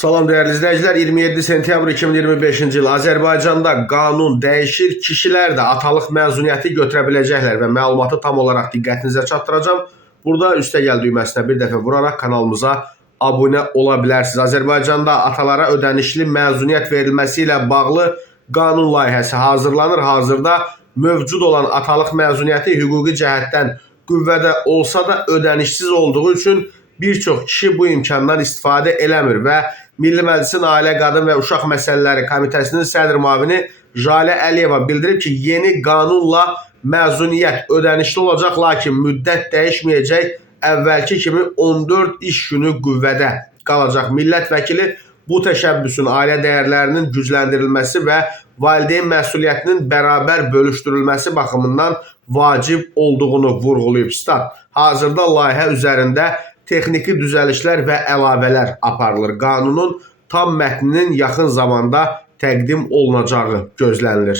Salam değerli izləyicilər, 27 sentyabr 2025-ci il Azərbaycanda qanun dəyişir, kişilər də atalıq məzuniyyəti götürə biləcəklər və məlumatı tam olaraq diqqətinizə çatdıracağım. Burada üstəgəl düyməsinə bir dəfə vuraraq kanalımıza abunə ola bilərsiniz. Azərbaycanda atalara ödənişli məzuniyyət verilməsi ilə bağlı qanun layihəsi hazırlanır. Hazırda mövcud olan atalıq məzuniyyəti hüquqi cəhətdən qüvvədə olsa da ödənişsiz olduğu üçün bir çox kişi bu imkandan istifadə eləmir və Milli Məclisin Ailə, Qadın və Uşaq Məsələləri Komitəsinin sədr müavini Jalə Əliyeva bildirib ki, yeni qanunla məzuniyyət ödənişli olacaq, lakin müddət dəyişməyəcək, əvvəlki kimi 14 iş günü qüvvədə qalacaq. Millət vəkili bu təşəbbüsün ailə dəyərlərinin gücləndirilməsi və valideyn məsuliyyətinin bərabər bölüşdürülməsi baxımından vacib olduğunu vurğulayıb. Hazırda layihə üzərində texniki düzəlişlər və əlavələr aparılır. Qanunun tam mətninin yaxın zamanda təqdim olunacağı gözlənilir.